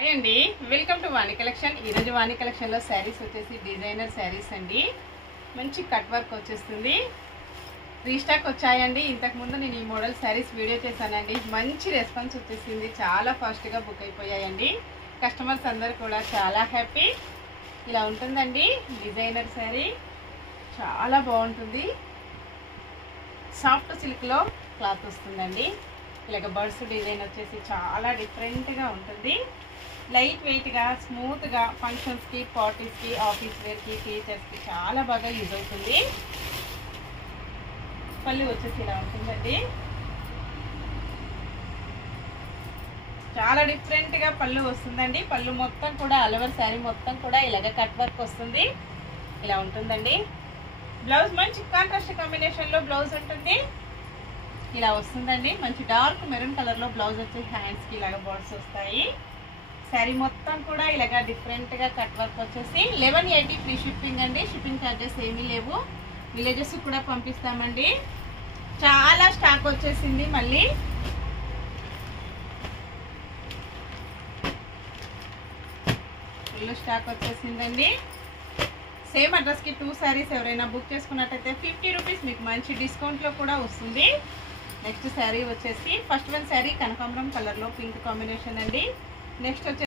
Hi అండి, welcome to Vani collection. ఈరోజు వాణి కలెక్షన్లో శారీస్ వచ్చేసి డిజైనర్ శారీస్ అండి. మంచి కట్ వర్క్ వచ్చేస్తుంది. రీస్టాక్ వచ్చాయండి. ఇంతకుముందు నేను ఈ మోడల్ శారీస్ వీడియో చేశానండి. మంచి రెస్పాన్స్ వచ్చేసింది. చాలా ఫాస్ట్గా బుక్ అయిపోయాయండి. కస్టమర్స్ అందరు కూడా చాలా హ్యాపీ. ఇలా ఉంటుందండి డిజైనర్ శారీ. చాలా బాగుంటుంది. సాఫ్ట్ సిల్క్లో క్లాత్ వస్తుందండి. ఇలాగ బర్డ్స్ డిజైన్ వచ్చేసి చాలా డిఫరెంట్గా ఉంటుంది. లైట్ వెయిట్గా స్మూత్గా ఫంక్షన్స్కి, పార్టీస్కి, ఆఫీస్ వేర్కి, టీచర్స్కి చాలా బాగా యూజ్ అవుతుంది. పళ్ళు వచ్చేసి ఇలా ఉంటుందండి. చాలా డిఫరెంట్గా పళ్ళు వస్తుందండి. పళ్ళు మొత్తం కూడా అలవర్ శారీ మొత్తం కూడా ఇలాగ కట్ వర్క్ వస్తుంది. ఇలా ఉంటుందండి. బ్లౌజ్ మంచి కాంట్రాస్ట్ కాంబినేషన్లో బ్లౌజ్ ఉంటుంది. ఇలా వస్తుందండి. మంచి డార్క్ మెరూన్ కలర్లో బ్లౌజ్ వచ్చి హ్యాండ్స్కి ఇలాగ బోర్డ్స్ వస్తాయి. శారీ మొత్తం కూడా ఇలాగ డిఫరెంట్గా కట్ వర్క్ వచ్చేసి 1180 ఫ్రీ షిప్పింగ్ అండి. షిప్పింగ్ ఛార్జెస్ ఏమీ లేవు. విలేజెస్ కూడా పంపిస్తామండి. చాలా స్టాక్ వచ్చేసింది. మళ్ళీ ఫుల్ స్టాక్ వచ్చేసిందండి. సేమ్ అడ్రస్కి 2 శారీస్ ఎవరైనా బుక్ చేసుకున్నట్టయితే 50 రూపీస్ మీకు మంచి డిస్కౌంట్లో కూడా వస్తుంది. నెక్స్ట్ శారీ వచ్చేసి ఫస్ట్ వన్ శారీ కనకాంబరం కలర్లో పింక్ కాంబినేషన్ అండి. నెక్స్ట్ వచ్చేసి